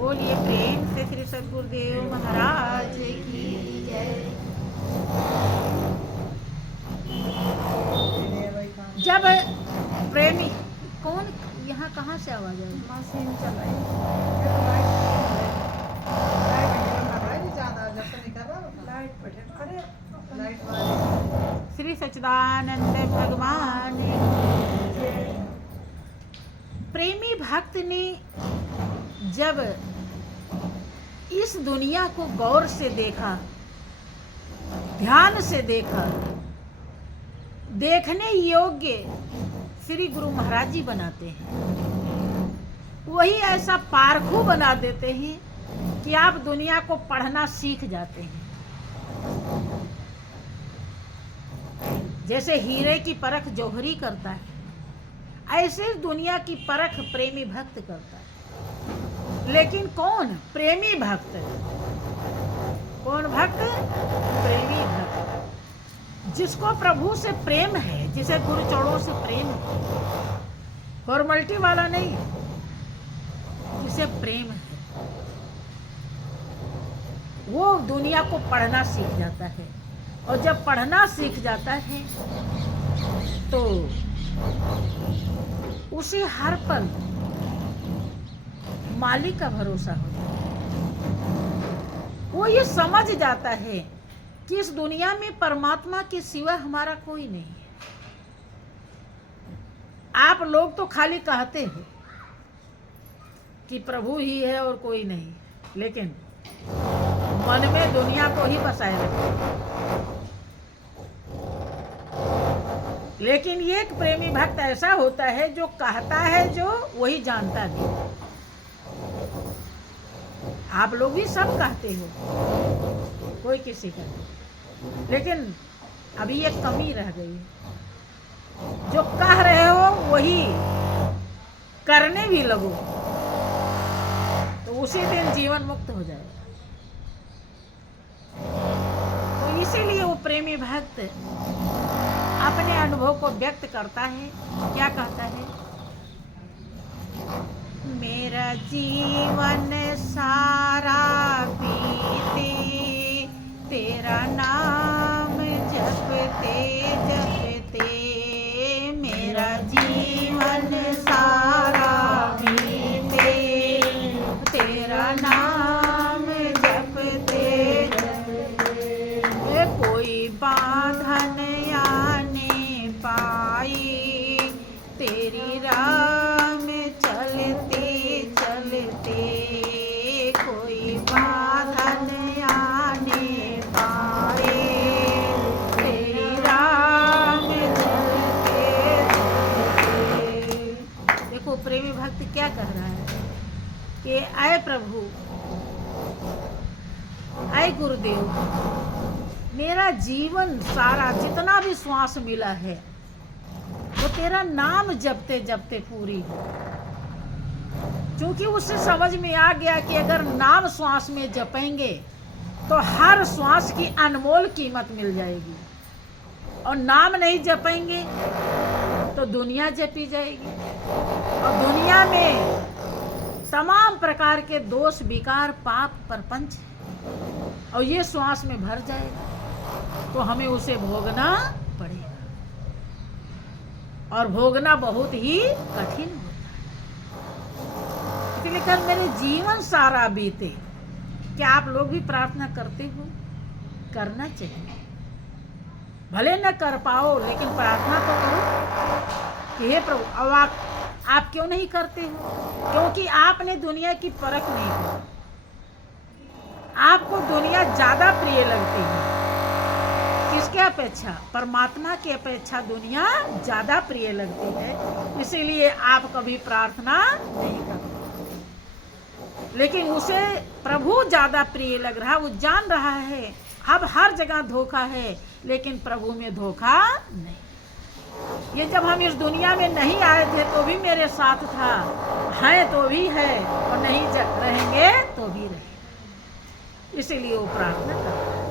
बोलिए प्रेम से श्री सद्गुरुदेव महाराज की जय। जब प्रेमी कौन यहाँ कहाँ से आवाज आई? मशीन चल रही श्री सच्चिदानंद भगवान प्रेमी भक्त ने जब इस दुनिया को गौर से देखा, ध्यान से देखा, देखने योग्य श्री गुरु महाराज जी बनाते हैं। वही ऐसा पारखू बना देते हैं कि आप दुनिया को पढ़ना सीख जाते हैं। जैसे हीरे की परख जौहरी करता है, ऐसे दुनिया की परख प्रेमी भक्त करता है। लेकिन कौन? प्रेमी भक्त। कौन भक्त? प्रेमी भक्त, जिसको प्रभु से प्रेम है, जिसे गुरु चरणों से प्रेम है, फॉर्मेलिटी वाला नहीं, जिसे प्रेम है, वो दुनिया को पढ़ना सीख जाता है। और जब पढ़ना सीख जाता है तो उसे हर पल मालिक का भरोसा होता है। वो ये समझ जाता है कि इस दुनिया में परमात्मा के सिवा हमारा कोई नहीं है। आप लोग तो खाली कहते हो कि प्रभु ही है और कोई नहीं, लेकिन मन में दुनिया को ही बसाए रखते। लेकिन एक प्रेमी भक्त ऐसा होता है जो कहता है, जो वही जानता भी। आप लोग भी सब कहते हो, कोई किसी का नहीं, लेकिन अभी एक कमी रह गई है। जो कह रहे हो वही करने भी लगो तो उसी दिन जीवन मुक्त हो जाएगा। तो इसीलिए वो प्रेमी भक्त अपने अनुभव को व्यक्त करता है। क्या कहता है? मेरा जीवन सारा बीते तेरा नाम जपते जपते, मेरा जीवन सारा बीते तेरा नाम जपते जपते, कोई बांधन तेरी राह में चलते चलते, कोई बाधन आने पाए तेरी राह में चलते चलते। देखो प्रेमी भक्त क्या कह रहा है कि आए प्रभु, आए गुरुदेव, मेरा जीवन सारा जितना भी श्वास मिला है वो तेरा नाम जपते जपते पूरी हो। क्योंकि उससे समझ में आ गया कि अगर नाम श्वास में जपेंगे तो हर श्वास की अनमोल कीमत मिल जाएगी, और नाम नहीं जपेंगे तो दुनिया जपी जाएगी, और दुनिया में तमाम प्रकार के दोष विकार पाप प्रपंच, और ये श्वास में भर जाएगा तो हमें उसे भोगना पड़ेगा, और भोगना बहुत ही कठिन होता है। इसलिए कर मेरे जीवन सारा बीते। क्या आप लोग भी प्रार्थना करते हो? करना चाहिए, भले न कर पाओ लेकिन प्रार्थना तो करो कि हे प्रभु। अब आप क्यों नहीं करते हो? क्योंकि आपने दुनिया की परख नहीं की। आपको दुनिया ज्यादा प्रिय लगती है। किसके अपेक्षा? परमात्मा की अपेक्षा दुनिया ज्यादा प्रिय लगती है। इसीलिए आप कभी प्रार्थना नहीं करते, लेकिन उसे प्रभु ज्यादा प्रिय लग रहा है। वो जान रहा है अब हर जगह धोखा है, लेकिन प्रभु में धोखा नहीं। ये जब हम इस दुनिया में नहीं आए थे तो भी मेरे साथ था, है तो भी है, और नहीं रहेंगे तो भी रहेंगे। इसीलिए वो प्रार्थना करता है,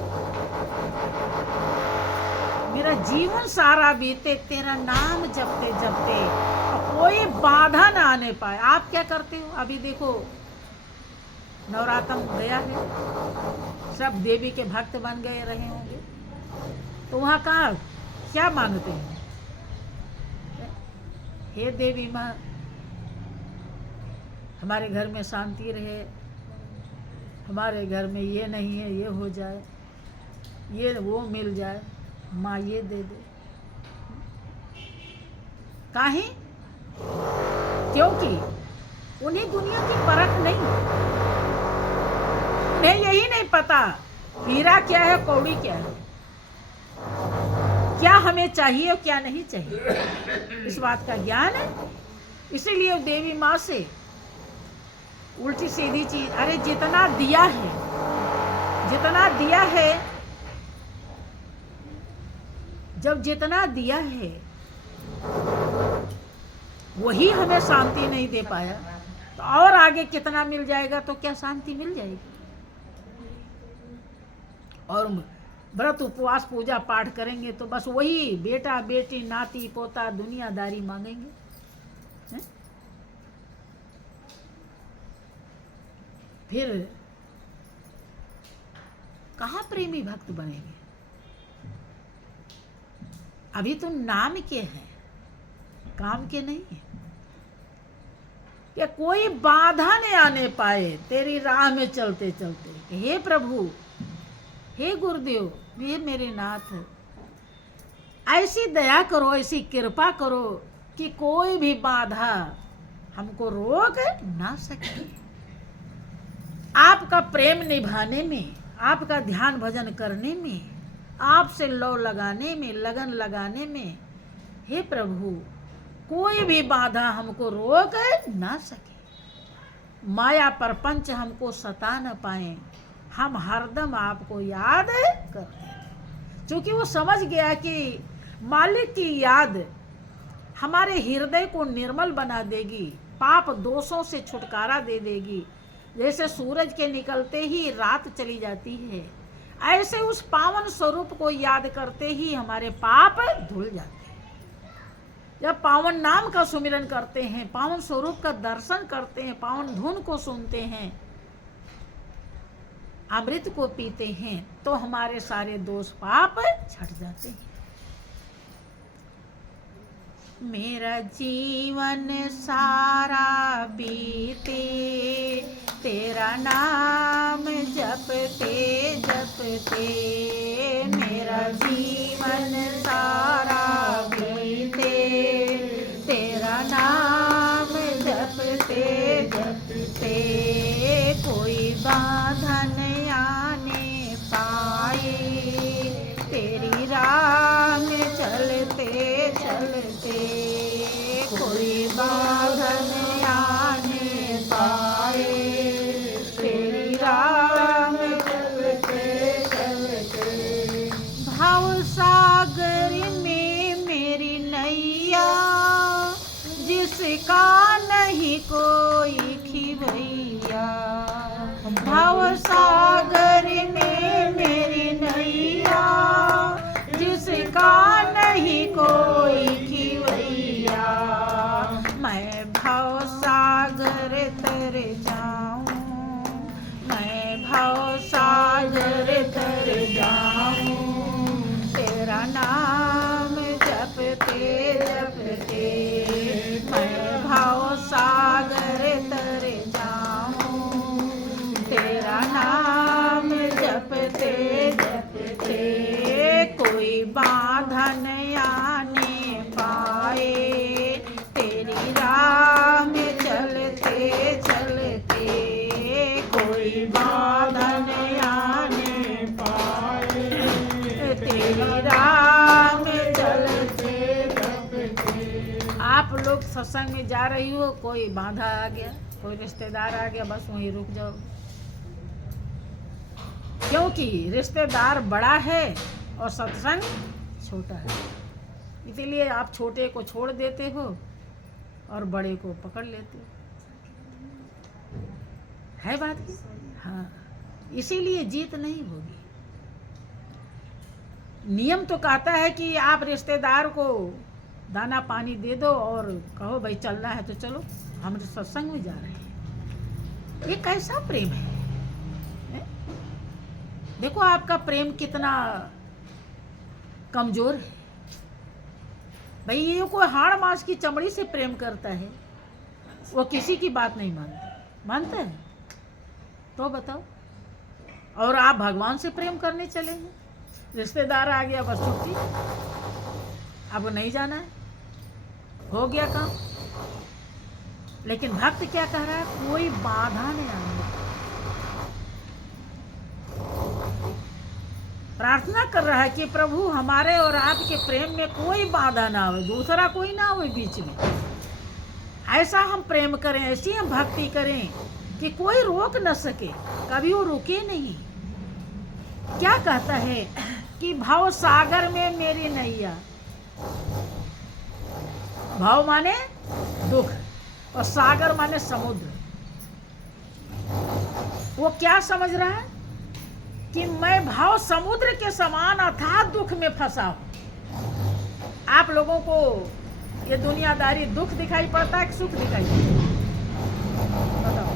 मेरा जीवन सारा बीते तेरा नाम जपते जपते, और कोई बाधा ना आने पाए। आप क्या करते हो? अभी देखो नवरात्र गया है, सब देवी के भक्त बन गए रहे होंगे, तो वहाँ कहाँ क्या मांगते हैं? हे देवी माँ, हमारे घर में शांति रहे, हमारे घर में ये नहीं है, ये हो जाए, ये वो मिल जाए, माँ ये दे दे। काहे? क्योंकि उन्हें दुनिया की परख नहीं, उन्हें यही नहीं पता हीरा क्या है, कौड़ी क्या है, क्या हमें चाहिए और क्या नहीं चाहिए, इस बात का ज्ञान है। इसीलिए देवी माँ से उल्टी सीधी चीज, अरे जितना दिया है, जितना दिया है, जब जितना दिया है वही हमें शांति नहीं दे पाया, तो और आगे कितना मिल जाएगा तो क्या शांति मिल जाएगी? और व्रत उपवास पूजा पाठ करेंगे तो बस वही बेटा बेटी नाती पोता दुनियादारी मांगेंगे, है? फिर कहाँ प्रेमी भक्त बनेंगे? अभी तो नाम के हैं, काम के नहीं है। कि कोई बाधा नहीं आने पाए तेरी राह में चलते चलते। हे प्रभु, हे गुरुदेव, ये मेरे नाथ, ऐसी दया करो, ऐसी कृपा करो कि कोई भी बाधा हमको रोक ना सके। आपका प्रेम निभाने में, आपका ध्यान भजन करने में, आपसे लौ लगाने में, लगन लगाने में, हे प्रभु कोई भी बाधा हमको रोक ना सके। माया परपंच हमको सता न पाए, हम हरदम आपको याद करते हैं। क्योंकि वो समझ गया कि मालिक की याद हमारे हृदय को निर्मल बना देगी, पाप दोषों से छुटकारा दे देगी। जैसे सूरज के निकलते ही रात चली जाती है, ऐसे उस पावन स्वरूप को याद करते ही हमारे पाप धुल जाते हैं। जब पावन नाम का सुमिरन करते हैं, पावन स्वरूप का दर्शन करते हैं, पावन धुन को सुनते हैं, अमृत को पीते हैं, तो हमारे सारे दोष पाप छट जाते हैं। मेरा जीवन सारा बीते तेरा नाम जपते जपते, मेरा जीवन सारा बीते तेरा नाम जपते जपते, कोई बाधा न आने पाए तेरी राह में चलते चलते, कोई बाधा न आने पाए तेरी राह में चलते चलते। भाव सागर में मेरी नैया, जिसका नहीं कोई खिवैया, भाव सागर में मेरी नैया, जिसका नहीं कोई खिवैया, मैं भाव सागर तर जाऊं, मैं भाव सागर तर जाऊं, तेरा नाम जपते जपते, मैं भाव सागर तर जाऊं, तेरा नाम जपते जपते, कोई बाधा न आने पाए तेरी राह में चलते चलते, कोई बाधा न आने पाए तेरी राह में चलते चलते। आप लोग सत्संग में जा रही हो, कोई बाधा आ गया, कोई रिश्तेदार आ गया, बस वहीं रुक जाओ, क्योंकि रिश्तेदार बड़ा है और सत्संग छोटा है। इसीलिए आप छोटे को छोड़ देते हो और बड़े को पकड़ लेते हो, है बात की? हाँ, इसीलिए जीत नहीं होगी। नियम तो कहता है कि आप रिश्तेदार को दाना पानी दे दो और कहो भाई चलना है तो चलो, हम सत्संग में जा रहे हैं। ये कैसा प्रेम है? देखो आपका प्रेम कितना कमजोर है। भाई ये कोई हाड़ मांस की चमड़ी से प्रेम करता है, वो किसी की बात नहीं मानता है तो बताओ। और आप भगवान से प्रेम करने चले हैं, रिश्तेदार आ गया बस छुट्टी, आपको नहीं जाना है, हो गया काम। लेकिन भक्त क्या कह रहा है, कोई बाधा नहीं आने, प्रार्थना कर रहा है कि प्रभु हमारे और आपके प्रेम में कोई बाधा ना आवे, दूसरा कोई ना आवे बीच में। ऐसा हम प्रेम करें, ऐसी हम भक्ति करें कि कोई रोक न सके, कभी वो रुके नहीं। क्या कहता है कि भाव सागर में मेरी नैया, भाव माने दुख और सागर माने समुद्र। वो क्या समझ रहा है कि मैं भाव समुद्र के समान अथाह दुख में फंसा हूं। आप लोगों को ये दुनियादारी दुख दिखाई पड़ता है कि सुख दिखाई पड़ता है? बताओ।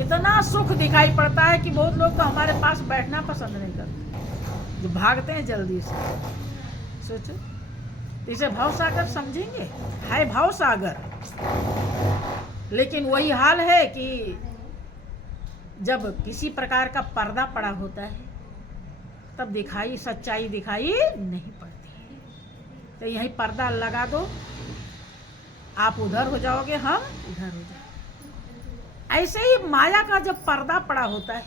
इतना सुख दिखाई पड़ता है कि बहुत लोग तो हमारे पास बैठना पसंद नहीं करते, जो भागते हैं जल्दी से। सोचो, इसे भाव सागर समझेंगे, है भाव सागर। लेकिन वही हाल है कि जब किसी प्रकार का पर्दा पड़ा होता है तब सच्चाई दिखाई नहीं पड़ती। तो यही पर्दा लगा दो, आप उधर हो जाओगे, हम इधर हो जाएंगे। ऐसे ही माया का जब पर्दा पड़ा होता है,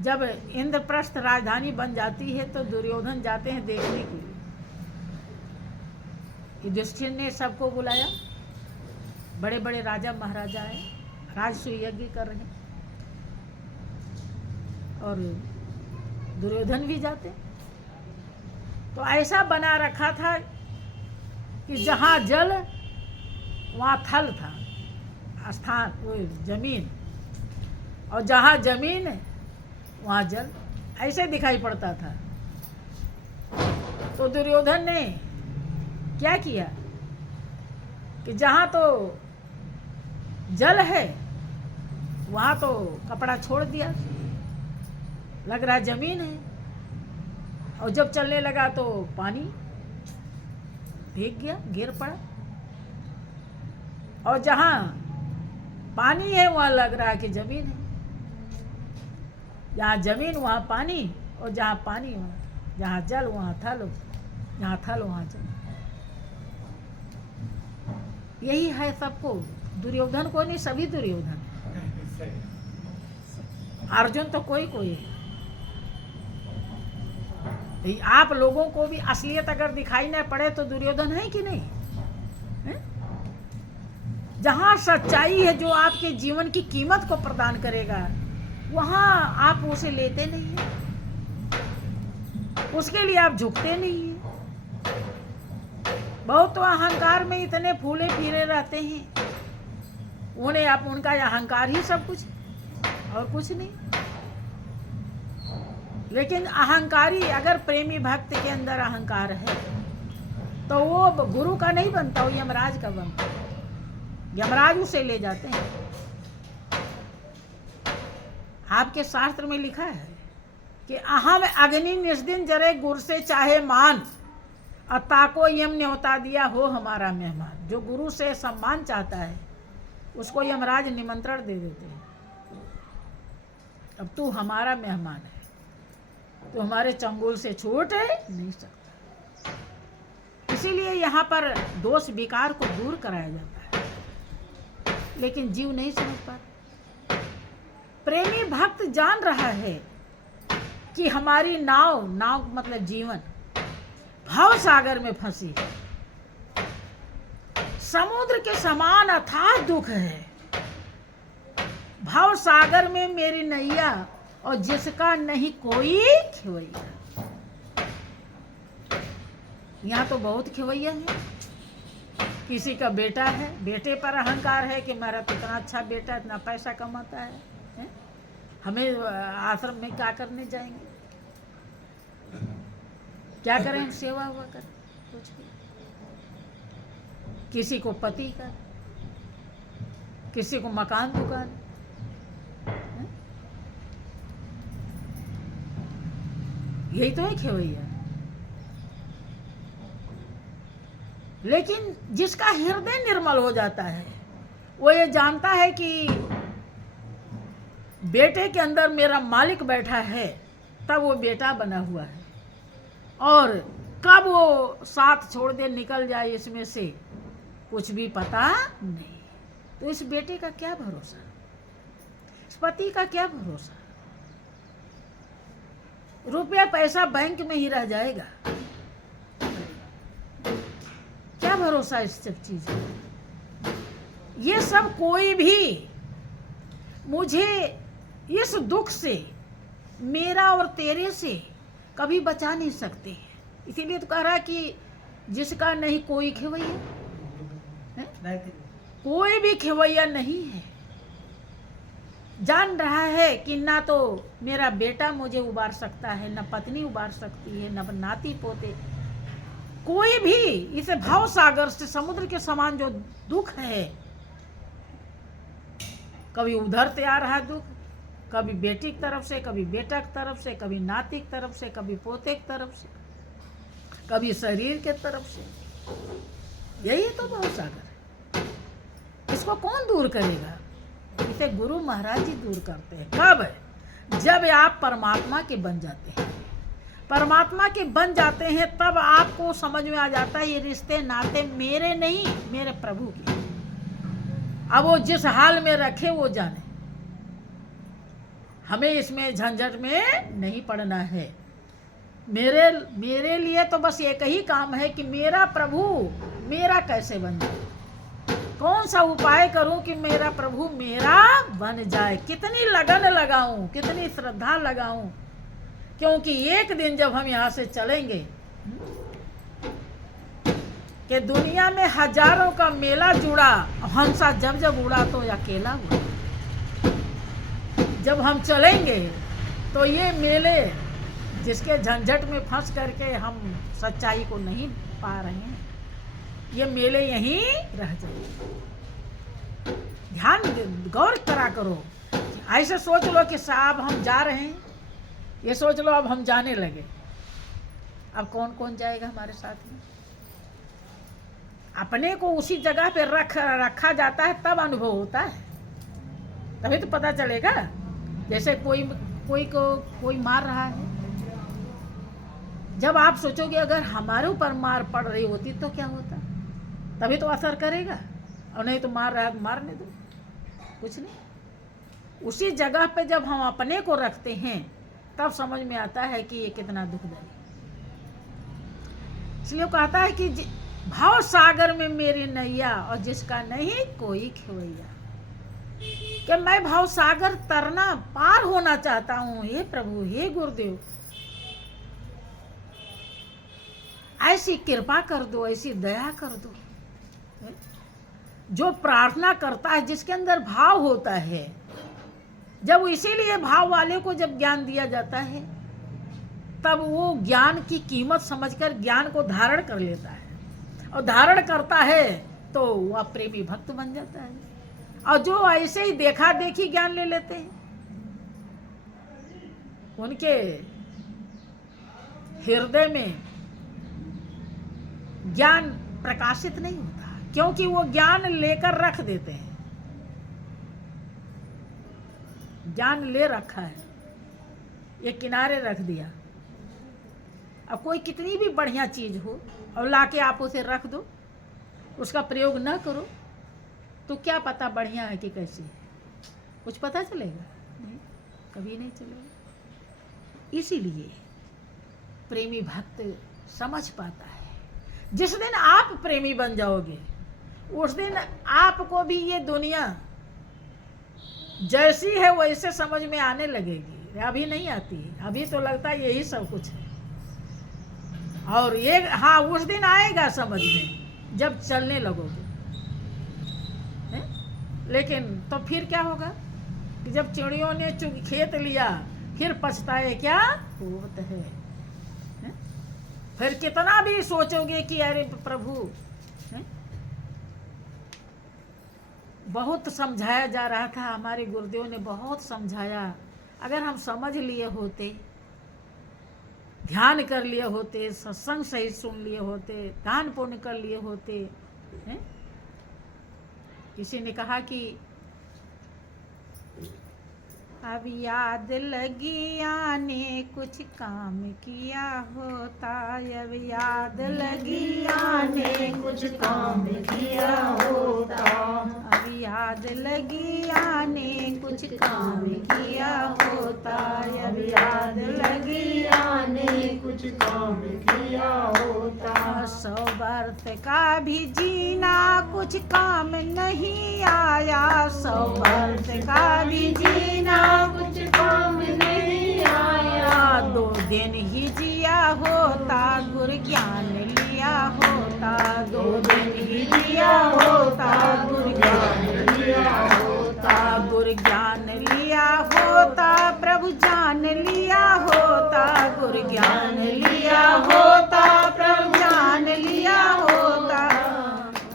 जब इंद्रप्रस्थ राजधानी बन जाती है तो दुर्योधन जाते हैं देखने के लिए। युधिष्ठिर ने सबको बुलाया, बड़े बड़े राजा महाराजा आए, राजसूय यज्ञ कर रहे हैं, और दुर्योधन भी जाते। तो ऐसा बना रखा था कि जहाँ जल वहाँ थल था, स्थान वो जमीन, और जहाँ जमीन वहाँ जल, ऐसे दिखाई पड़ता था। तो दुर्योधन ने क्या किया कि जहाँ तो जल है वहाँ तो कपड़ा छोड़ दिया, लग रहा जमीन है, और जब चलने लगा तो पानी भीग गया, गिर पड़ा। और जहाँ पानी है वहाँ लग रहा है कि जमीन है, जहाँ जमीन वहाँ पानी, और जहाँ पानी वहाँ, जहाँ जल वहाँ थल, जहाँ थल वहाँ जल। यही है सबको, दुर्योधन को नहीं, सभी दुर्योधन। अर्जुन तो कोई कोई है। आप लोगों को भी असलियत अगर दिखाई न पड़े तो दुर्योधन है कि नहीं है? जहाँ सच्चाई है, जो आपके जीवन की कीमत को प्रदान करेगा, वहाँ आप उसे लेते नहीं है, उसके लिए आप झुकते नहीं है। बहुत तो अहंकार में इतने फूले फिरे रहते हैं, उन्हें आप, उनका अहंकार ही सब कुछ और कुछ नहीं। लेकिन अहंकारी, अगर प्रेमी भक्त के अंदर अहंकार है तो वो गुरु का नहीं बनता, वो यमराज का बनता। यमराज उसे ले जाते हैं। आपके शास्त्र में लिखा है कि अहम अग्नि निस्दिन जरे गुर से चाहे मान, अता को यम न्योता दिया हो हमारा मेहमान। जो गुरु से सम्मान चाहता है उसको यमराज निमंत्रण दे देते हैं, अब तू हमारा मेहमान है, तो हमारे चंगुल से छूट नहीं सकता। इसीलिए यहाँ पर दोष विकार को दूर कराया जाता है, लेकिन जीव नहीं समझ पाता। प्रेमी भक्त जान रहा है कि हमारी नाव मतलब जीवन भाव सागर में फंसी, समुद्र के समान अथाह दुख है। भाव सागर में मेरी नैया, और जिसका नहीं कोई खिवैया। यहाँ तो बहुत खिवैया है। किसी का बेटा है, बेटे पर अहंकार है कि मेरा तो इतना अच्छा बेटा, इतना पैसा कमाता है? हमें आश्रम में क्या करने जाएंगे, क्या करें हम, सेवा हुआ कर कुछ भी। किसी को पति का, किसी को मकान दुकान। यही तो है खेवैया। लेकिन जिसका हृदय निर्मल हो जाता है, वो ये जानता है कि बेटे के अंदर मेरा मालिक बैठा है, तब वो बेटा बना हुआ है, और कब वो साथ छोड़ दे निकल जाए इसमें से कुछ भी पता नहीं। तो इस बेटे का क्या भरोसा, इस पति का क्या भरोसा? रुपया पैसा बैंक में ही रह जाएगा, क्या भरोसा इस सब चीज़? ये सब कोई भी मुझे इस दुख से, मेरा और तेरे से कभी बचा नहीं सकते हैं। इसीलिए तो कह रहा है कि जिसका नहीं कोई खेवैया, कोई भी खेवैया नहीं है। जान रहा है कि ना तो मेरा बेटा मुझे उबार सकता है, ना पत्नी उबार सकती है, ना नाती पोते, कोई भी इसे भाव सागर से समुद्र के समान जो दुख है, कभी उधर से आ रहा दुख, कभी बेटी की तरफ से, कभी बेटा की तरफ से, कभी नाती की तरफ से, कभी पोते की तरफ से, कभी शरीर के तरफ से। यही तो भाव सागर है। इसको कौन दूर करेगा? इसे गुरु महाराज जी दूर करते हैं। कब? जब आप परमात्मा के बन जाते हैं। परमात्मा के बन जाते हैं तब आपको समझ में आ जाता है ये रिश्ते नाते मेरे नहीं, मेरे प्रभु के। अब वो जिस हाल में रखे वो जाने, हमें इसमें झंझट में नहीं पड़ना है। मेरे लिए तो बस एक ही काम है कि मेरा प्रभु मेरा कैसे बन जाए, कौन सा उपाय करूं कि मेरा प्रभु मेरा बन जाए, कितनी लगन लगाऊं, कितनी श्रद्धा लगाऊं, क्योंकि एक दिन जब हम यहाँ से चलेंगे कि दुनिया में हजारों का मेला जुड़ा, हंसा जब जब उड़ा तो अकेला हुआ। जब हम चलेंगे तो ये मेले जिसके झंझट में फंस करके हम सच्चाई को नहीं पा रहे हैं, ये मेले यहीं रह जाए। ध्यान गौर करा करो। ऐसे सोच लो कि साहब हम जा रहे हैं, ये सोच लो अब हम जाने लगे, अब कौन कौन जाएगा हमारे साथ में? अपने को उसी जगह पे रखा जाता है तब अनुभव होता है, तभी तो पता चलेगा। जैसे कोई मार रहा है, जब आप सोचोगे अगर हमारे ऊपर मार पड़ रही होती तो क्या होता, तभी तो असर करेगा, और नहीं तो मार रहा है मारने दो, कुछ नहीं। उसी जगह पे जब हम अपने को रखते हैं तब समझ में आता है कि ये कितना दुखदायी। इसलिए कहता है कि भाव सागर में मेरी नैया, और जिसका नहीं कोई खेवैया। कि मैं भाव सागर तरना पार होना चाहता हूँ, हे प्रभु, हे गुरुदेव, ऐसी कृपा कर दो, ऐसी दया कर दो। जो प्रार्थना करता है, जिसके अंदर भाव होता है, जब इसीलिए भाव वाले को जब ज्ञान दिया जाता है तब वो ज्ञान की कीमत समझकर ज्ञान को धारण कर लेता है, और धारण करता है तो वह प्रेमी भक्त बन जाता है। और जो ऐसे ही देखा देखी ज्ञान ले लेते हैं, उनके हृदय में ज्ञान प्रकाशित नहीं होता, क्योंकि वो ज्ञान लेकर रख देते हैं। ज्ञान ले रखा है, ये किनारे रख दिया। अब कोई कितनी भी बढ़िया चीज हो और लाके आप उसे रख दो, उसका प्रयोग न करो, तो क्या पता बढ़िया है कि कैसी है? कुछ पता चलेगा? नहीं, कभी नहीं चलेगा। इसीलिए प्रेमी भक्त समझ पाता है। जिस दिन आप प्रेमी बन जाओगे, उस दिन आपको भी ये दुनिया जैसी है वैसे समझ में आने लगेगी। अभी नहीं आती, अभी तो लगता है यही सब कुछ है। और ये हाँ, उस दिन आएगा समझ में जब चलने लगोगे। लेकिन तो फिर क्या होगा कि जब चिड़ियों ने खेत लिया फिर पछताए क्या होत है? फिर कितना भी सोचोगे कि अरे प्रभु, बहुत समझाया जा रहा था, हमारे गुरुदेव ने बहुत समझाया। अगर हम समझ लिए होते, ध्यान कर लिए होते, सत्संग सही सुन लिए होते, दान पुण्य कर लिए होते हैं? किसी ने कहा कि अब याद लगी आने कुछ काम किया होता, अब याद लगी आने कुछ काम किया होता, अब याद लगी आने कुछ काम किया होता, अब याद लगी आने कुछ काम किया होता। 100 वर्ष का भी जीना कुछ काम नहीं आया, 100 वर्ष का भी जीना कुछ काम नहीं आया, 2 दिन ही जिया होता, गुरु ज्ञान लिया होता, 2 दिन ही जिया होता, गुरु ज्ञान लिया होता, गुरु ज्ञान लिया होता, प्रभु जान लिया होता, गुरु ज्ञान लिया होता, प्रभु जान लिया होता,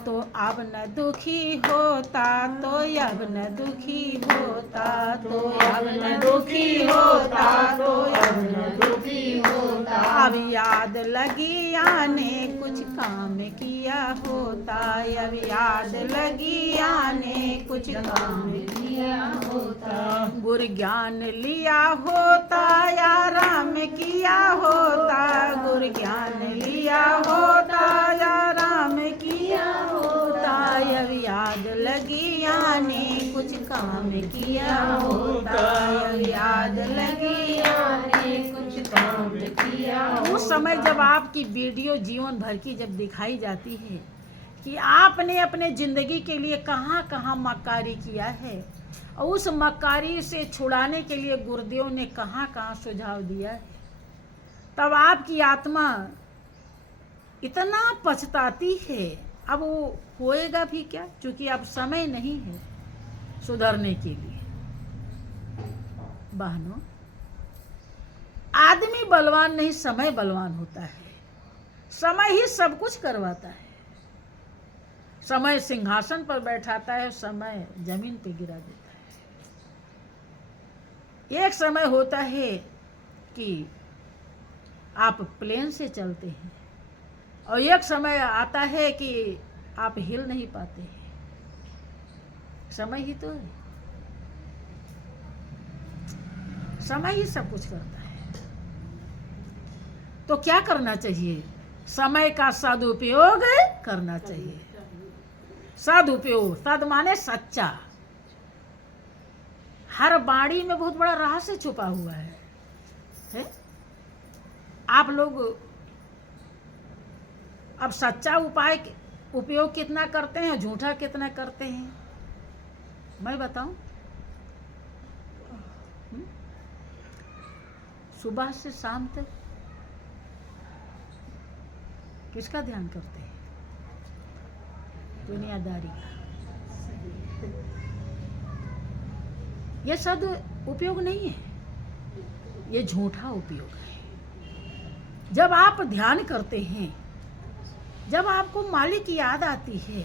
तो अब न दुखी होता, तो अब न दुखी होता, तो अब न दुखी होता, तो अब न दुखी होता, अब याद लगी आने कुछ काम किया होता, अब याद लगी आने कुछ काम किया होता, गुरु ज्ञान लिया होता, या राम किया होता, गुरु ज्ञान लिया होता, या राम किया होता, अब याद लगी आने कुछ काम किया होता, अब याद लगी आने कुछ काम किया होता। उस समय जब आपकी वीडियो जीवन भर की जब दिखाई जाती है कि आपने अपने जिंदगी के लिए कहाँ कहाँ मक्कारी किया है, और उस मक्कारी से छुड़ाने के लिए गुरुदेव ने कहाँ कहाँ सुझाव दिया है, तब आपकी आत्मा इतना पछताती है। अब वो होएगा भी क्या, क्योंकि अब समय नहीं है सुधरने के लिए। बहनों, आदमी बलवान नहीं, समय बलवान होता है। समय ही सब कुछ करवाता है। समय सिंहासन पर बैठाता है, समय जमीन पे गिरा देता है। एक समय होता है कि आप प्लेन से चलते हैं, और एक समय आता है कि आप हिल नहीं पाते हैं। समय ही तो है, समय ही सब कुछ करता है। तो क्या करना चाहिए? समय का सदुपयोग करना चाहिए। सदुपयोग, सद माने सच्चा। हर बाणी में बहुत बड़ा रहस्य छुपा हुआ है? आप लोग अब सच्चा उपाय उपयोग कितना करते हैं, झूठा कितना करते हैं, मैं बताऊं? सुबह से शाम तक किसका ध्यान करते हैं? दुनियादारी का। यह सद उपयोग नहीं है, ये झूठा उपयोग है। जब आप ध्यान करते हैं, जब आपको मालिक याद आती है,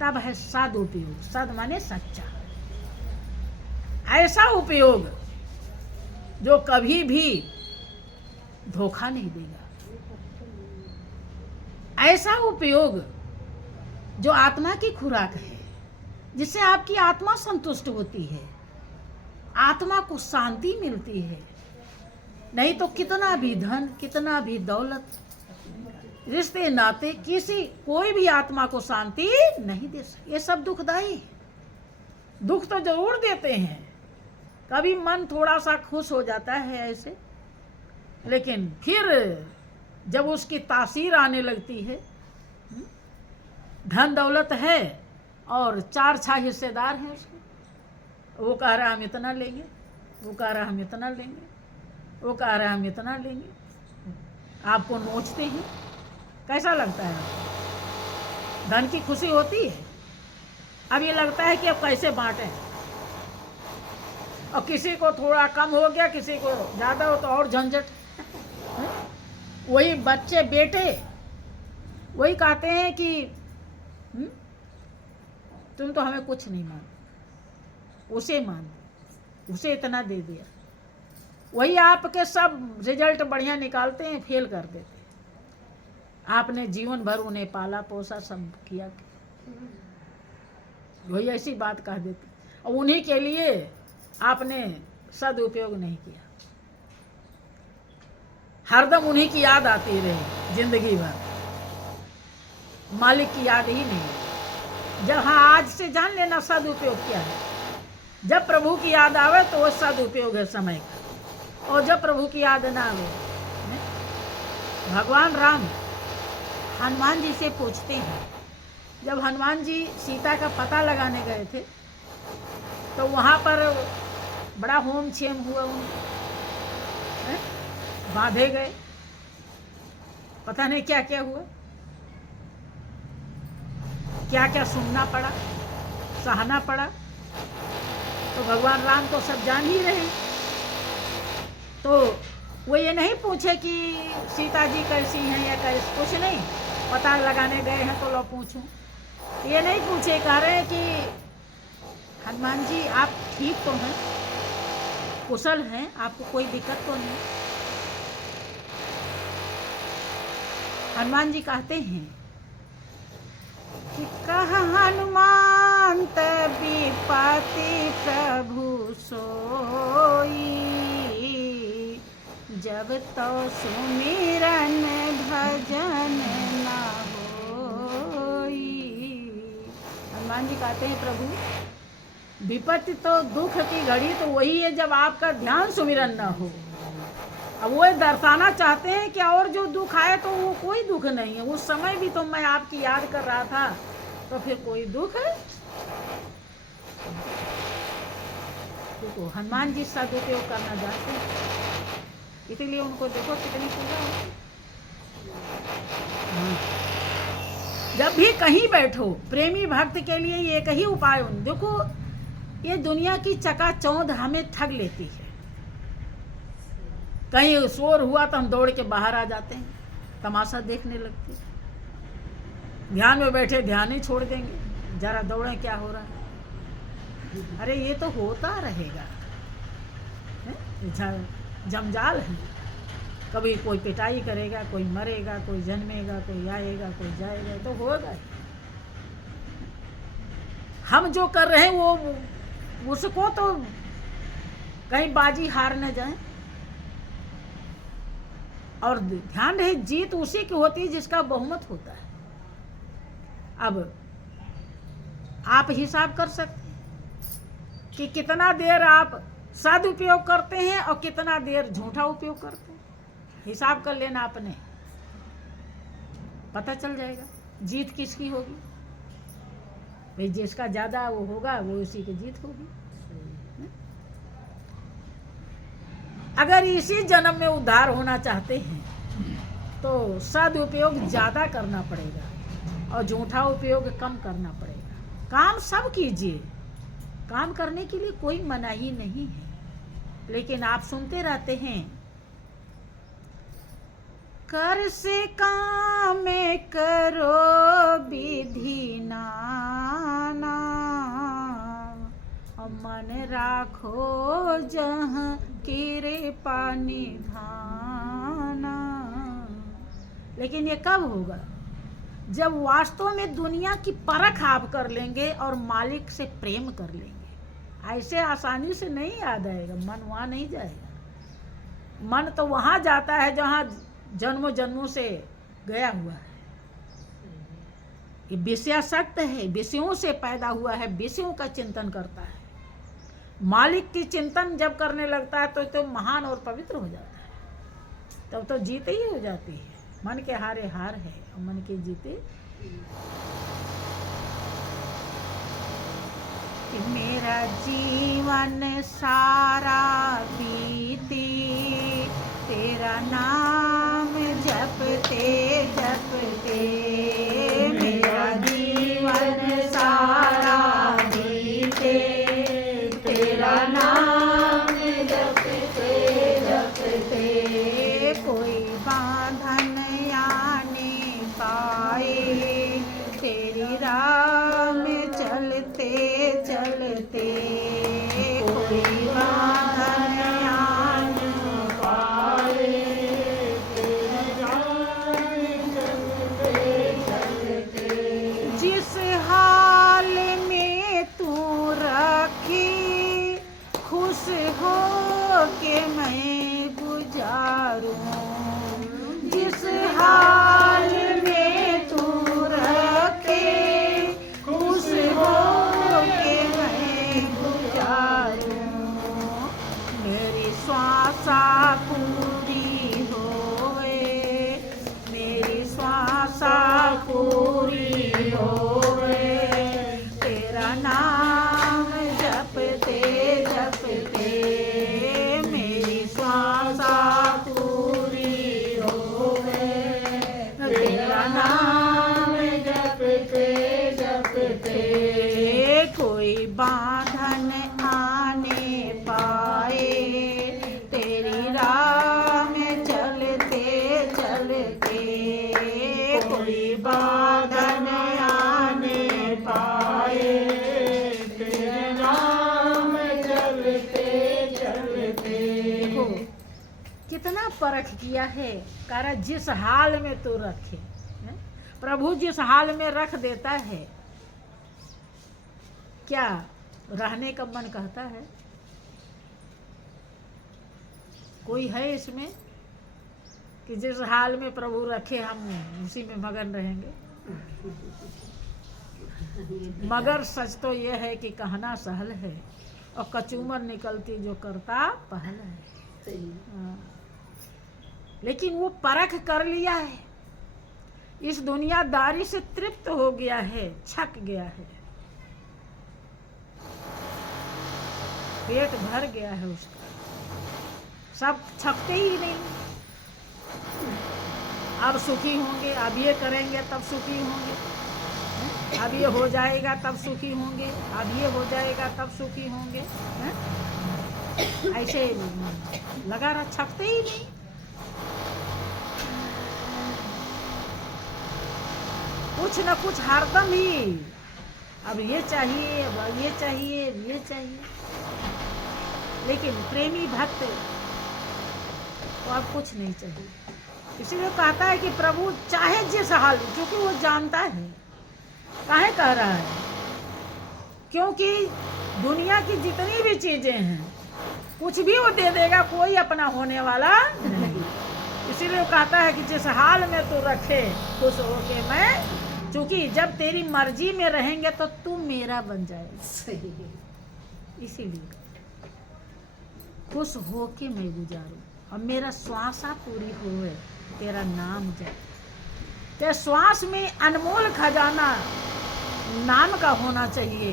तब है सद उपयोग। सद माने सच्चा, ऐसा उपयोग जो कभी भी धोखा नहीं देगा, ऐसा उपयोग जो आत्मा की खुराक है, जिससे आपकी आत्मा संतुष्ट होती है, आत्मा को शांति मिलती है। नहीं तो कितना भी धन, कितना भी दौलत, रिश्ते नाते, कोई भी आत्मा को शांति नहीं दे सकते। ये सब दुखदाई, दुख तो जरूर देते हैं। कभी मन थोड़ा सा खुश हो जाता है ऐसे, लेकिन फिर जब उसकी तासीर आने लगती है, धन दौलत है और 4-6 हिस्सेदार हैं उसके, वो कह रहा हम इतना लेंगे, वो कह रहा हम इतना लेंगे, वो कह रहा हम इतना लेंगे, आपको नोचते हैं। कैसा लगता है आपको? धन की खुशी होती है। अब ये लगता है कि अब कैसे बांटें, और किसी को थोड़ा कम हो गया, किसी को ज़्यादा हो तो और झंझट। वही बच्चे बेटे वही कहते हैं कि तुम तो हमें कुछ नहीं मानते, उसे मानते, उसे इतना दे दिया, वही आपके सब रिजल्ट बढ़िया निकालते हैं, फेल कर देते हैं। आपने जीवन भर उन्हें पाला पोसा सब किया, वही ऐसी बात कह देते, और उन्हीं के लिए आपने सदुपयोग नहीं किया। हरदम उन्हीं की याद आती रही जिंदगी भर, मालिक की याद ही नहीं। जब हाँ आज से जान लेना सदुपयोग क्या है। जब प्रभु की याद आवे तो वो सदुपयोग है समय का, और जब प्रभु की याद ना आवे। भगवान राम हनुमान जी से पूछते हैं, जब हनुमान जी सीता का पता लगाने गए थे तो वहाँ पर बड़ा होम छेम हुआ, उन्हें बांधे गए, पता नहीं क्या क्या हुआ, क्या क्या सुनना पड़ा, सहना पड़ा। तो भगवान राम तो सब जान ही रहे, तो वो ये नहीं पूछे कि सीता जी कैसी हैं या कैसी, कुछ नहीं, पता लगाने गए हैं तो लो पूछूं, ये नहीं पूछे। कह रहे हैं कि हनुमान जी आप ठीक तो हैं, कुशल हैं, आपको कोई दिक्कत तो नहीं। हनुमान जी कहते हैं कि कह हनुमान विपति प्रभु सोई, जब तो सुमिरन भजन ना होई। हनुमान जी कहते हैं प्रभु विपत्ति तो दुख की घड़ी तो वही है जब आपका ध्यान सुमिरन ना हो। अब वो दर्शाना चाहते हैं कि और जो दुख आए तो वो कोई दुख नहीं है, उस समय भी तो मैं आपकी याद कर रहा था, तो फिर कोई दुख है। देखो हनुमान जी सदुपयोग करना जानते हैं, इसीलिए उनको देखो कितनी पूजा होती। जब भी कहीं बैठो प्रेमी भक्त के लिए एक ही उपाय, देखो ये दुनिया की चकाचौंध हमें ठग लेती है। कहीं शोर हुआ तो हम दौड़ के बाहर आ जाते हैं, तमाशा देखने लगते हैं। ध्यान में बैठे ध्यान ही छोड़ देंगे, जरा दौड़ें क्या हो रहा है। अरे ये तो होता रहेगा, जंजाल है, कभी कोई पिटाई करेगा, कोई मरेगा, कोई जन्मेगा, कोई आएगा, कोई जाएगा, तो होगा ही। हम जो कर रहे हैं वो उसको तो कहीं बाजी हार न जाए। और ध्यान रहे जीत उसी की होती है जिसका बहुमत होता है। अब आप हिसाब कर सकते हैं कि कितना देर आप सदुपयोग करते हैं और कितना देर झूठा उपयोग करते हैं। हिसाब कर लेना, अपने पता चल जाएगा जीत किसकी होगी। भाई जिसका ज्यादा वो होगा वो उसी की जीत होगी। अगर इसी जन्म में उद्धार होना चाहते हैं तो सदुपयोग ज़्यादा करना पड़ेगा और झूठा उपयोग कम करना पड़ेगा। काम सब कीजिए, काम करने के लिए कोई मनाही नहीं है, लेकिन आप सुनते रहते हैं कर से काम करो विधि नाना, मन राखो जहाँ कृपा निधाना। लेकिन ये कब होगा? जब वास्तव में दुनिया की परख आप कर लेंगे और मालिक से प्रेम कर लेंगे। ऐसे आसानी से नहीं याद आएगा, मन वहाँ नहीं जाएगा। मन तो वहाँ जाता है जहाँ जन्मों जन्मों से गया हुआ है। ये विषयासक्त है, विषयों से पैदा हुआ है, विषयों का चिंतन करता है। मालिक की चिंतन जब करने लगता है तो महान और पवित्र हो जाता है, तब तो जीते ही हो जाती है। मन के हारे हार है और मन के जीते। कि मेरा जीवन सारा बीती तेरा नाम जपते जपते, मेरा जीवन सारा बीते तेरा नाम जपते जपते, कोई बांधन आने पाए तेरी राह में चल जपते चलते कोई बांधन आन पाए। जिस हाल में तू रखी खुश हो के मैं गुजारूं। जिस हाल में तू रखे खुश हो के मैं गुजारूं। मेरी श्वासा पूरी होए, मेरी श्वासा पूरी होए। तेरा नाम जपते जपते मेरी श्वासा पूरी होए। तेरा नाम जपते जपते कोई बांधन आने पाए। तेरी राह में चलते चलते कोई बांधन आने पाए। तेरे नाम चलते चलते। देखो कितना परख किया है। कहा जिस हाल में तू रखे, प्रभु जिस हाल में रख देता है, क्या रहने का मन कहता है? कोई है इसमें कि जिस हाल में प्रभु रखे हम उसी में मगन रहेंगे? मगर सच तो यह है कि कहना सहल है और कचूमर निकलती जो करता पहल है। हाँ। लेकिन वो परख कर लिया है, इस दुनियादारी से तृप्त हो गया है, छक गया है, पेट भर गया है उसका। सब छकते ही नहीं। अब सुखी होंगे, अब ये करेंगे तब सुखी होंगे, अब ये हो जाएगा तब सुखी होंगे, अब ये हो जाएगा तब सुखी होंगे। ऐसे लगा रहा, छकते ही नहीं। कुछ न कुछ हरदम ही अब ये चाहिए, अब ये चाहिए, ये चाहिए। लेकिन प्रेमी भक्त तो अब कुछ नहीं चाहिए। इसीलिए कहता है कि प्रभु चाहे जिस हाल, क्योंकि वो जानता है काहे कह रहा है, क्योंकि दुनिया की जितनी भी चीजें हैं कुछ भी वो दे देगा, कोई अपना होने वाला नहीं। इसीलिए वो कहता है कि जिस हाल में तू रखे खुश हो के मैं, क्योंकि जब तेरी मर्जी में रहेंगे तो तू मेरा बन जाएगा। सही। इसीलिए खुश हो के मैं गुजारूं और मेरा श्वासा पूरी होए तेरा नाम जप। ते श्वास में अनमोल खजाना नाम का होना चाहिए,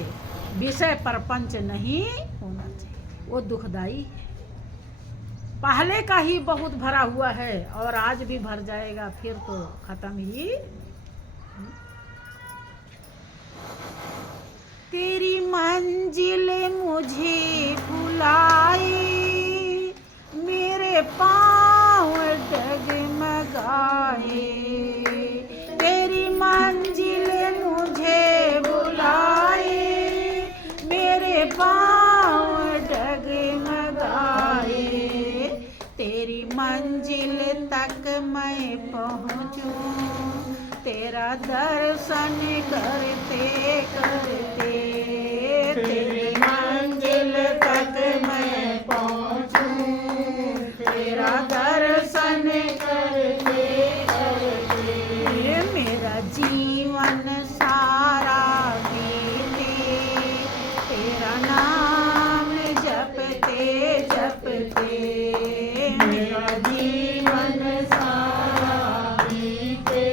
विषय परपंच नहीं होना चाहिए। वो दुखदाई है, पहले का ही बहुत भरा हुआ है और आज भी भर जाएगा, फिर तो खत्म ही। तेरी मंजिल मुझे भुलाए, मेरे पाँव डगमगाए। तेरी मंजिल मुझे बुलाए, मेरे पाँव डगमगाए। तेरी मंजिल तक मैं पहुँचूं, तेरा दर्शन करते करते। तेरी मंजिल तक मैं पहुँचूं, तेरा दर्शन करते करते। मेरा जीवन सारा बीते, तेरा नाम जपते जपते। मेरा जीवन सारा बीते,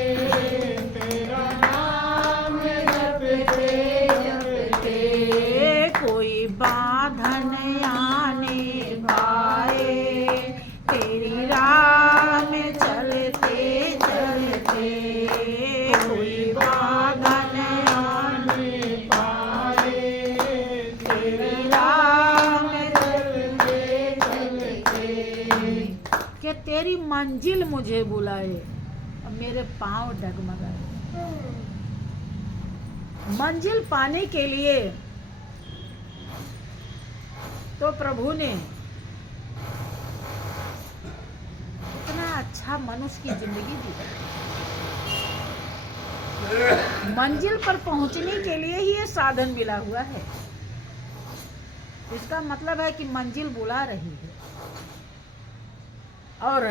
तेरा नाम जपते जपते। कोई बांधन आने पाए, तेरी राह में चलते चलते। कोई बांधन आने पाए, तेरी राह में चलते चलते। कि तेरी मंजिल मुझे बुलाए और मेरे पाँव डगमगाए। मंजिल पाने के लिए तो प्रभु ने इतना अच्छा मनुष्य की जिंदगी दी। मंजिल पर पहुंचने के लिए ही ये साधन मिला हुआ है। इसका मतलब है कि मंजिल बुला रही है और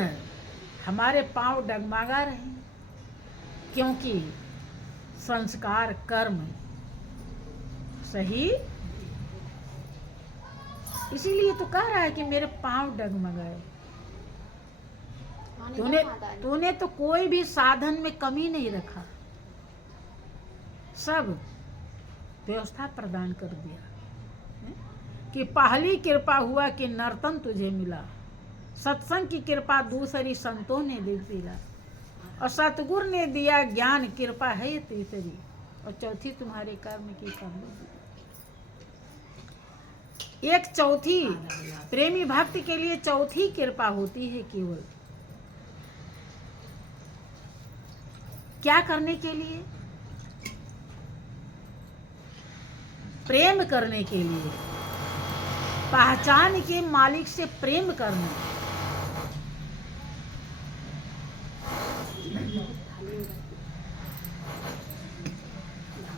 हमारे पांव डगमगा रहे हैं, क्योंकि संस्कार कर्म सही, इसीलिए तो कह रहा है कि मेरे पांव डगमगाए। तूने तो कोई भी साधन में कमी नहीं रखा, सब व्यवस्था प्रदान कर दिया। कि पहली कृपा हुआ कि नर्तन तुझे मिला, सत्संग की कृपा दूसरी संतों ने दे दिया, और सतगुरु ने दिया ज्ञान, कृपा है ये तीसरी, और चौथी तुम्हारे कर्म की कमी। एक चौथी प्रेमी भक्ति के लिए चौथी कृपा होती है केवल क्या करने के लिए? प्रेम करने के लिए, पहचान के मालिक से प्रेम करना।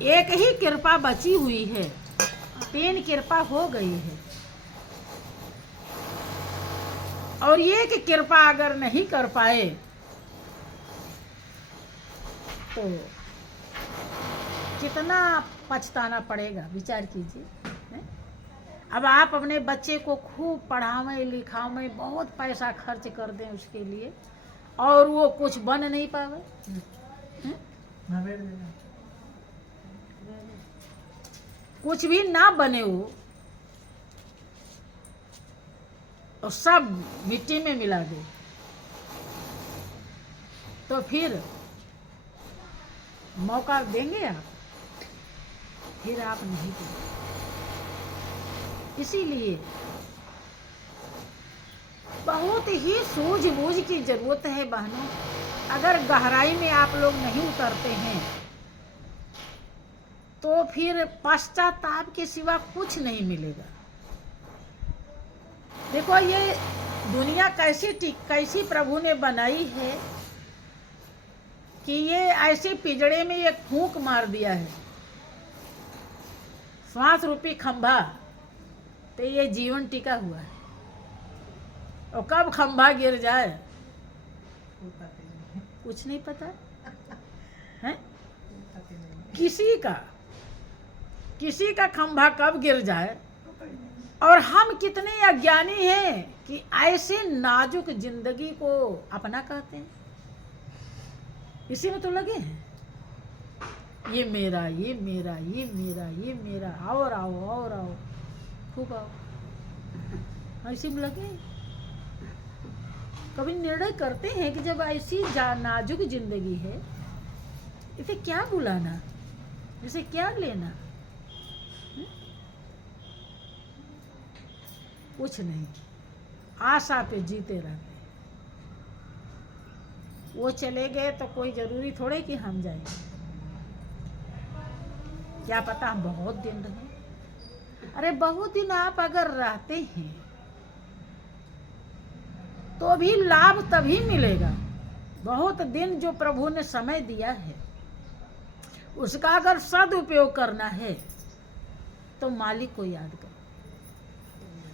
एक ही कृपा बची हुई है, तीन कृपा हो गई है, और एक कृपा अगर नहीं कर पाए तो कितना पछताना पड़ेगा, विचार कीजिए। अब आप अपने बच्चे को खूब पढ़ावें लिखावें, बहुत पैसा खर्च कर दें उसके लिए, और वो कुछ बन नहीं पावे, कुछ भी ना बने वो, और सब मिट्टी में मिला दे, तो फिर मौका देंगे आप? फिर आप नहीं देंगे। इसीलिए बहुत ही सूझबूझ की जरूरत है बहनों। अगर गहराई में आप लोग नहीं उतरते हैं तो फिर पश्चाताप के सिवा कुछ नहीं मिलेगा। देखो ये दुनिया कैसी प्रभु ने बनाई है कि ये ऐसे पिंजड़े में एक फूंक मार दिया है, श्वास रूपी खंभा, तो ये जीवन टिका हुआ है, और कब खंभा गिर जाए कुछ नहीं पता है। किसी का खंभा कब गिर जाए, और हम कितने अज्ञानी हैं कि ऐसे नाजुक जिंदगी को अपना कहते हैं। इसी में तो लगे हैं, ये मेरा ये मेरा ये मेरा ये मेरा, और आओ खूब आओ, इसी में लगे। कभी निर्णय करते हैं कि जब ऐसी नाजुक जिंदगी है, इसे क्या बुलाना, इसे क्या लेना? कुछ नहीं, आशा पे जीते रहते। वो चले गए तो कोई जरूरी थोड़े कि हम जाएंगे, क्या पता हम बहुत दिन रहे। अरे बहुत दिन आप अगर रहते हैं तो भी लाभ तभी मिलेगा। बहुत दिन जो प्रभु ने समय दिया है उसका अगर सदुपयोग करना है तो मालिक को याद करो।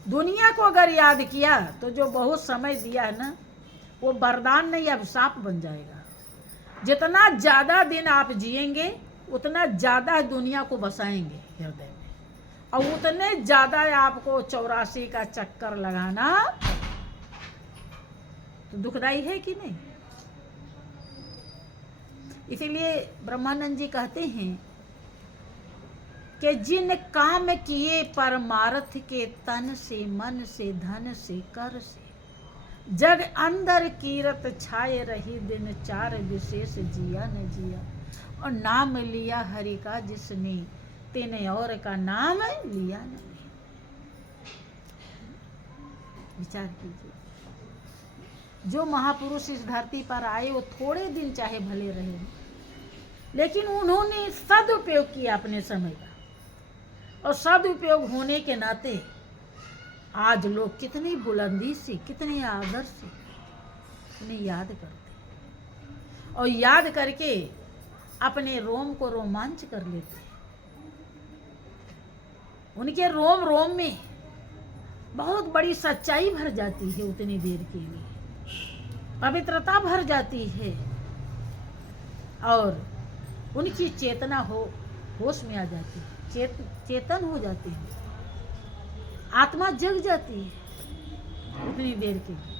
दुनिया को अगर याद किया तो जो बहुत समय दिया है ना, वो वरदान नहीं अभिशाप बन जाएगा। जितना ज्यादा दिन आप जिएंगे उतना ज्यादा दुनिया को बसाएंगे हृदय में, और उतने ज्यादा आपको 84 का चक्कर लगाना तो दुखदाई है कि नहीं। इसीलिए ब्रह्मानंद जी कहते हैं कि जिन काम किए परमार्थ के, तन से मन से धन से कर से, जग अंदर कीरत छाए रही, दिन चार विशेष जिया न जिया, और नाम लिया हरि का जिसने, तेने और का नाम लिया नहीं। विचार कीजिए, जो महापुरुष इस धरती पर आए वो थोड़े दिन चाहे भले रहे, लेकिन उन्होंने सदुपयोग किया अपने समय का, और सदुपयोग होने के नाते आज लोग कितनी बुलंदी से, कितने आदर से उन्हें याद करते, और याद करके अपने रोम को रोमांच कर लेते। उनके रोम रोम में बहुत बड़ी सच्चाई भर जाती है, उतनी देर के लिए पवित्रता भर जाती है, और उनकी चेतना होश में आ जाती है, चेतन हो जाती है, आत्मा जग जाती है उतनी देर के लिए।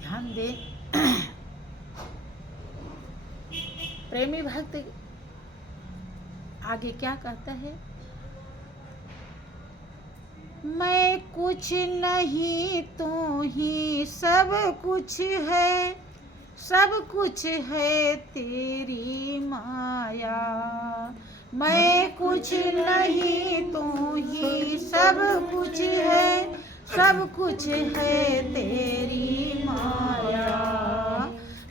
ध्यान दे, प्रेमी भक्त आगे क्या कहता है? मैं कुछ नहीं, तू ही सब कुछ है, सब कुछ है तेरी माया। मैं कुछ नहीं, तू ही सब कुछ है, सब कुछ है तेरी माया।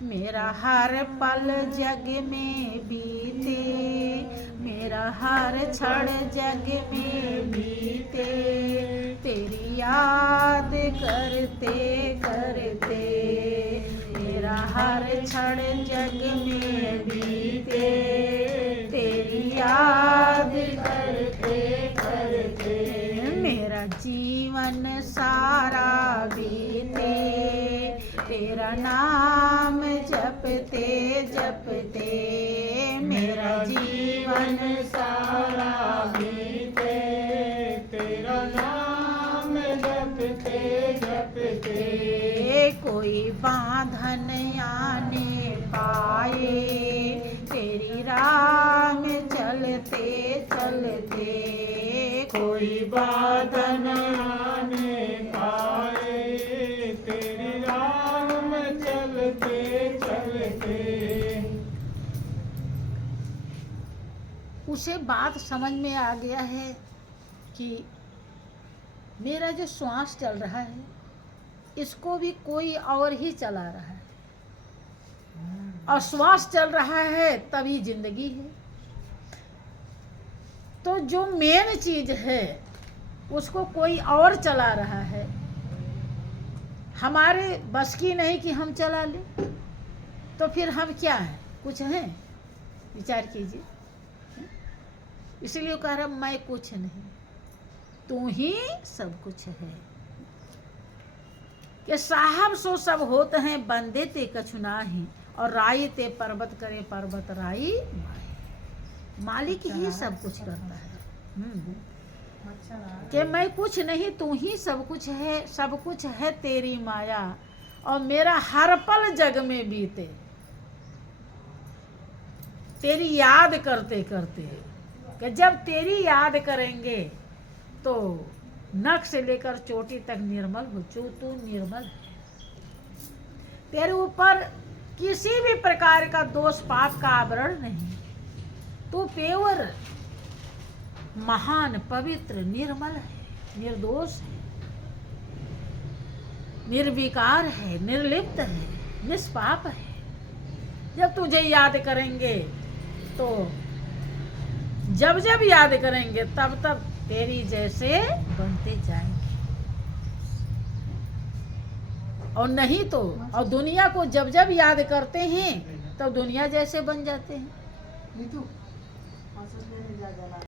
मेरा हर पल जग में बीते, मेरा हर क्षण जग में बीते, तेरी याद करते करते, मेरा हर क्षण जग में बीते, तेरी याद करते करते, मेरा जीवन सारा बीते, तेरा नाम जपते जपते, मेरा जीवन सारा बीते, तेरा नाम जपते जपते, कोई बांधन आने पाए, तेरी राह में चलते चलते, कोई बांधन आने पाए, तेरी राह में चलते चलते। उसे बात समझ में आ गया है कि मेरा जो श्वास चल रहा है इसको भी कोई और ही चला रहा है, और श्वास चल रहा है तभी जिंदगी है। तो जो मेन चीज है उसको कोई और चला रहा है, हमारे बस की नहीं कि हम चला लें, तो फिर हम क्या हैं? कुछ हैं? विचार कीजिए। इसलिए कह रहा मैं कुछ नहीं, तू ही सब कुछ है। कि साहब सो सब होते हैं, बंदे ते कछु नाही, और राई ते पर्वत करे पर्वत राई माई। मालिक ही सब कुछ करता है। कि मैं कुछ नहीं, तू ही सब कुछ है, सब कुछ है तेरी माया, और मेरा हर पल जग में बीते, तेरी याद करते करते। कि जब तेरी याद करेंगे तो नख से लेकर चोटी तक निर्मल हो, जो तू निर्मल है, तेरे ऊपर किसी भी प्रकार का दोष पाप का आवरण नहीं, तू प्योर महान पवित्र निर्मल है, निर्दोष है, निर्विकार है, निर्लिप्त है, निष्पाप है। जब तुझे याद करेंगे तो जब जब याद करेंगे तब तब तेरी जैसे बनते जाएंगे, और नहीं तो, और दुनिया को जब जब याद करते हैं तब दुनिया जैसे बन जाते हैं।